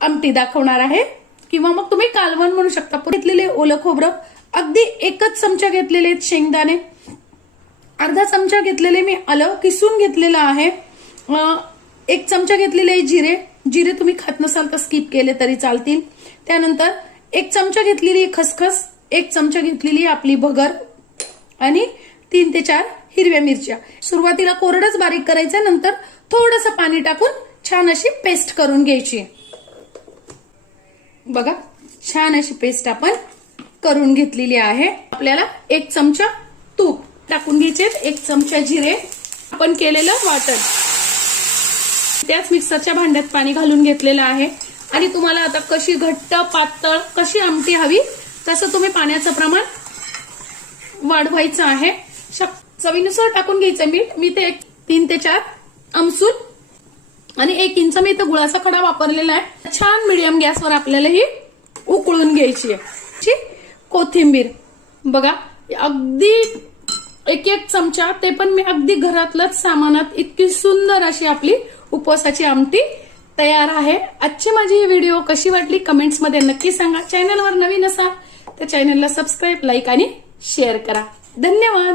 आमटी दाखवणार आहे, किंवा मग तुम्ही कालवण म्हणू शकता। घेतलेले ओलं खोबरं, अगदी 1 चमचा घेतलेले आहेत शेंगदाणे, अर्धा चमचा घेतलेले मी आलं किसून घेतलेलं आहे, 1 चमचा घेतलेले आहे जिरे, जिरे तुम्ही खात नसाल तर स्किप केले तरी चालतील। त्यानंतर 1 चमचा घेतलेली खसखस, 1 चमचा घेतलेली आपली भगर आणि 3 ते 4 हिरव्या मिरच्या। सुरुवातीला कोरडच बारीक करायचं, नंतर थोडंसं पाणी टाकून छान अशी पेस्ट करून घ्यायची। बघा छान अशी पेस्ट आपण करून घेतलेली आहे। आपल्याला 1 चमचा तूप टाकून घ्यायचे, 1 चमचा जिरे, आपण केलेलं वाटण त्याच मिक्सरच्या भांड्यात पाणी घालून घेतलेलं आहे। आणि तुम्हाला आता कशी घट्ट पातळ कशी आमटी हवी तसं तुम्ही पाण्याचं प्रमाण वाढवायचं आहे। चवीनुसार टाकून घ्यायचं मीठ, मी ते 3 ते 4 आमसूल आणि 1 इंच मी इथं गुळाचा खडा वापरलेला आहे। छान मीडियम गॅसवर आपल्याला ही उकळून घ्यायची आहे। कोथिंबीर बघा अगदी 1 चमचा, ते पण मी अगदी घरातलंच सामानात, इतकी सुंदर अशी आपली उपवासाची आमटी तयार आहे। आजची माझी ही व्हिडिओ कशी वाटली कमेंट्स मध्ये नक्की सांगा। चॅनलवर नवीन असाल तर चॅनलला सबस्क्राईब, लाईक आणि शेअर करा। धन्यवाद।